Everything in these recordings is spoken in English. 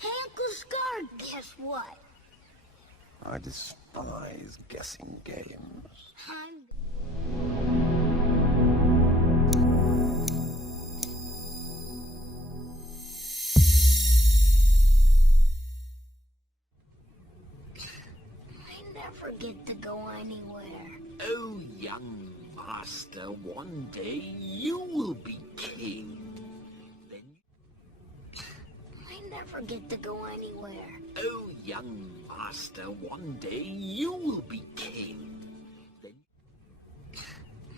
Hey, Uncle Scar, guess what? I despise guessing games. I never get to go anywhere. Oh, young master, one day you will be king. Then I never get to go anywhere. Oh, young master, one day you will be king. Then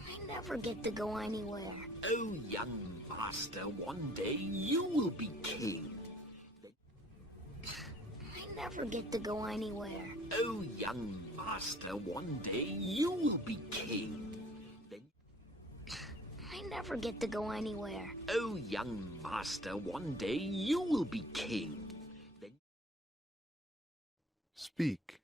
I never get to go anywhere. Oh, young master, one day you will be king. I never get to go anywhere. Oh, young master, one day you will be king. Then I never get to go anywhere. Oh, young master, one day you will be king. Then Speak.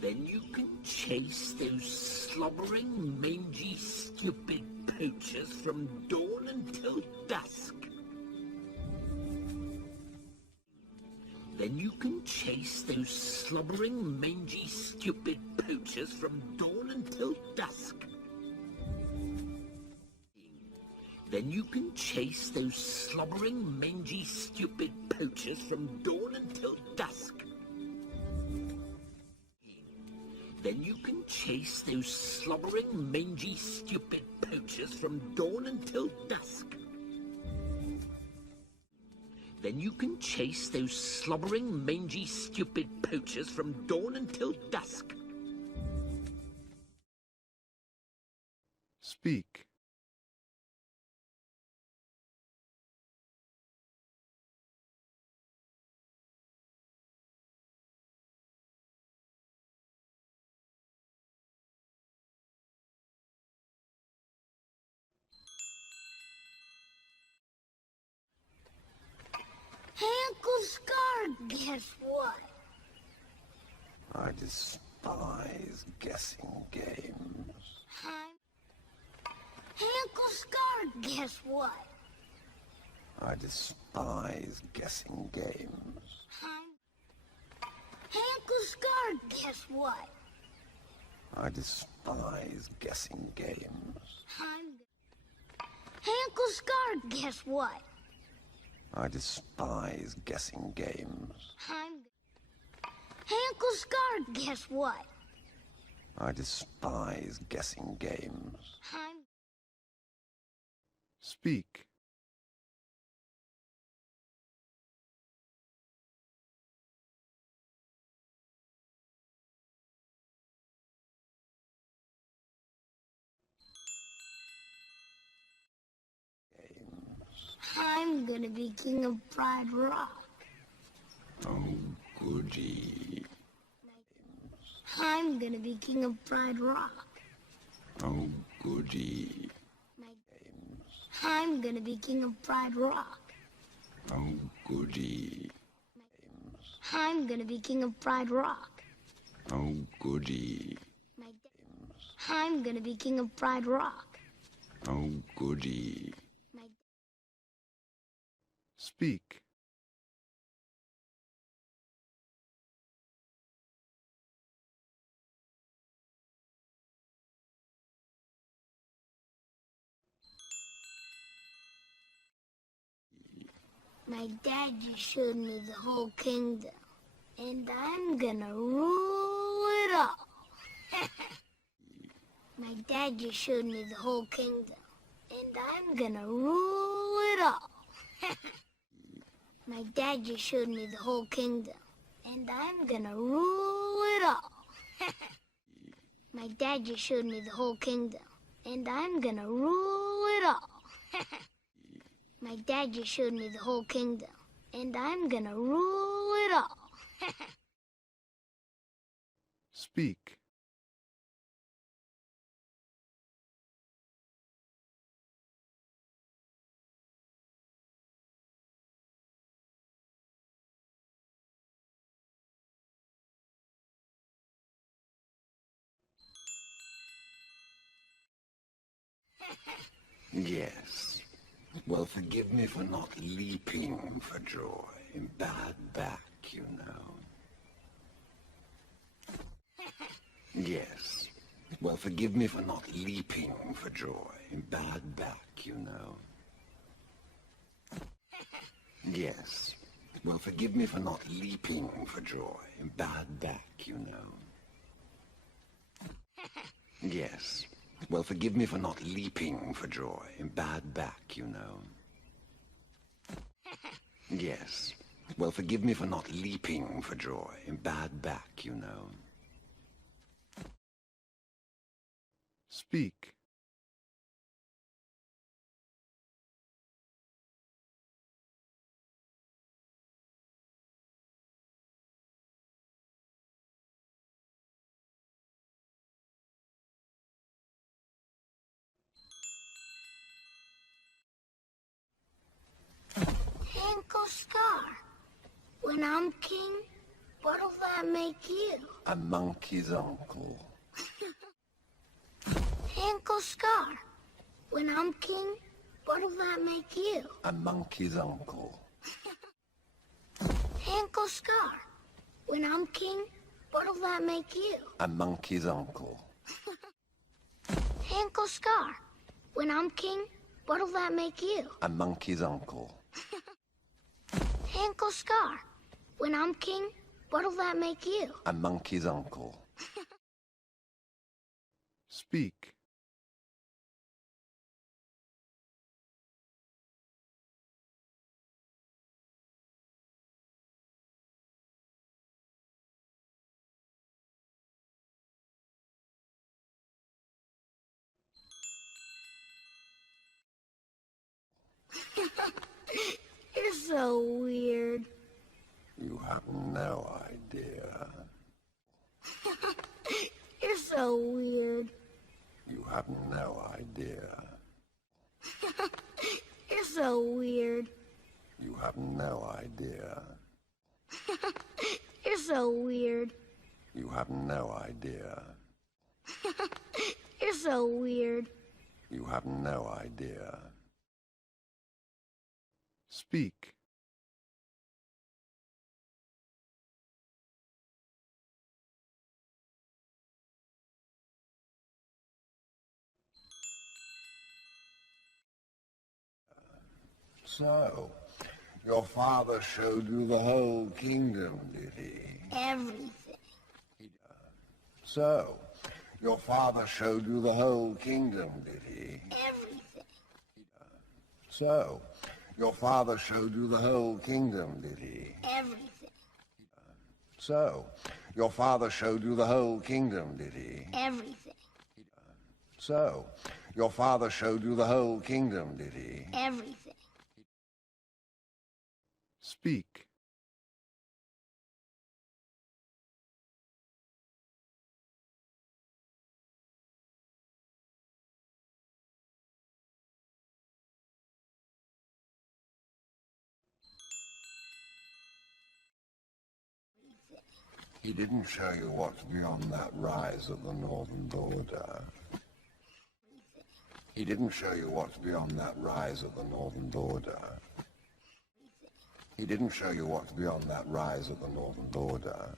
Then you can chase those slobbering, mangy, stupid poachers from dawn until dusk. Then you can chase those slobbering, mangy, stupid poachers from dawn until dusk. Then you can chase those slobbering, mangy, stupid poachers from dawn until dusk. Then you can chase those slobbering, mangy, stupid poachers from dawn until dusk. Then you can chase those slobbering, mangy, stupid poachers from dawn until dusk. Speak. Hey, Uncle Scar, guess what? I despise guessing games. Hey, Uncle Scar, guess what? I despise guessing games. Hey, Uncle Scar, guess what? I despise guessing games. Hey, Uncle Scar, guess what? I despise guessing games. Hey, Uncle Scar, guess what? I despise guessing games. Speak. I'm gonna be king of Pride Rock. Oh, goody. I'm gonna be king of Pride Rock. Oh, goody. I'm gonna be king of Pride Rock. Oh, goody. I'm gonna be king of Pride Rock. Oh, goody. I'm gonna be king of Pride Rock. Oh, goody. Speak. My dad just showed me the whole kingdom, and I'm gonna rule it all. My dad just showed me the whole kingdom, and I'm gonna rule it all. My dad just showed me the whole kingdom, and I'm gonna rule it all. My dad just showed me the whole kingdom, and I'm gonna rule it all. My dad just showed me the whole kingdom, and I'm gonna rule it all. Speak. Yes. Well, forgive me for not leaping for joy. Bad back, you know. Yes. Well, forgive me for not leaping for joy. Bad back, you know. Yes. Well, forgive me for not leaping for joy. Bad back, you know. Yes. Well, forgive me for not leaping for joy. Bad back, you know. Yes. Well, forgive me for not leaping for joy. Bad back, you know. Speak. Uncle Scar, when I'm king, what'll that make you? A monkey's uncle. Uncle Scar, when I'm king, what'll that make you? A monkey's uncle. Uncle Scar, when I'm king, what'll that make you? A monkey's uncle. Uncle Scar, when I'm king, what'll that make you? A monkey's uncle. Uncle Scar, when I'm king, what'll that make you? A monkey's uncle. Speak. You're so weird. You have no idea. You're so weird. You have no idea. You're so weird. You have no idea. You're so weird. You have no idea. You're so weird. You have no idea. Speak. So, your father showed you the whole kingdom, did he? Everything. So, your father showed you the whole kingdom, did he? Everything. So, your father showed you the whole kingdom, did he? Everything. So, your father showed you the whole kingdom, did he? Everything. So, your father showed you the whole kingdom, did he? Everything. Speak. He didn't show you what's beyond that rise of the northern border. He didn't show you what's beyond that rise of the northern border. He didn't show you what's beyond that rise of the northern border.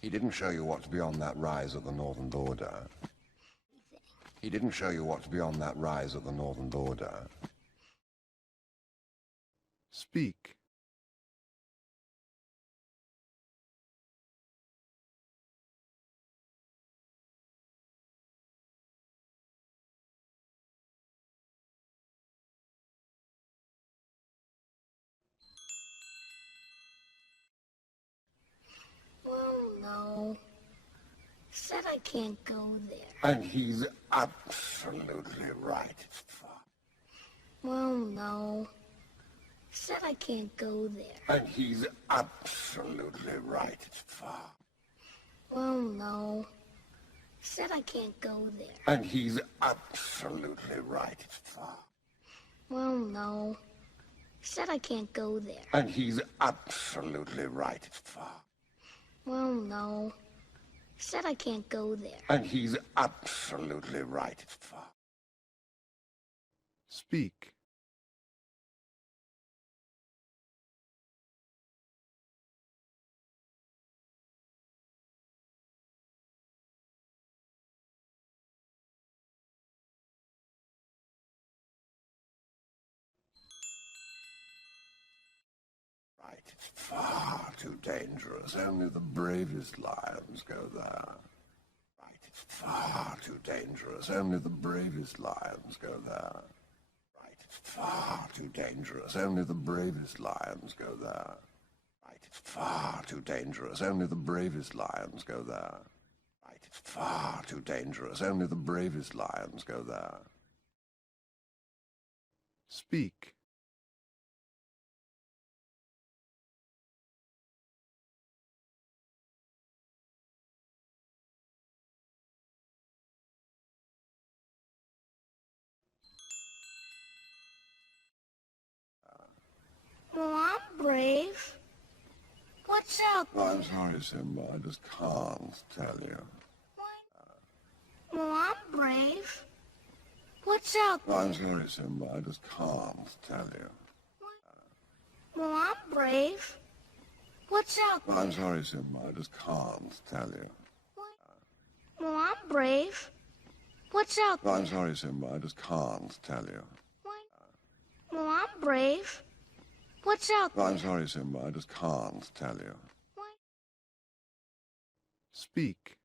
He didn't show you what's beyond that rise of the northern border. He didn't show you what's beyond that rise of the northern border. Speak. Well, no. Said I can't go there. And he's absolutely right. Well, no. Said I can't go there. And he's absolutely right. It's far. Well, no. Said I can't go there. And he's absolutely right. It's far. Well, no. Said I can't go there. And he's absolutely right. It's far. Well, no. Said I can't go there. And he's absolutely right. It's far. Speak. Right, it's far too dangerous. Only the bravest lions go there. Right, it's far too dangerous. Only the bravest lions go there. Right, it's far too dangerous. Only the bravest lions go there. Right, it's far too dangerous. Only the bravest lions go there. Right, it's far too dangerous. Only the bravest lions go there. Speak. Well, I'm brave. What's out there? Oh, I'm sorry, Simba. I just can't tell you. Well, I'm brave. What's out Oh, there? I'm sorry, Simba. I just can't tell you. Well, I'm brave. What's out Oh, there? I'm sorry, Simba. I just can't tell you. Well, I'm brave. What's out Oh, there? I'm sorry, Simba. I just can't tell you. Well, I'm brave. What's out Oh, there? I'm sorry, Simba. I just can't tell you. Speak.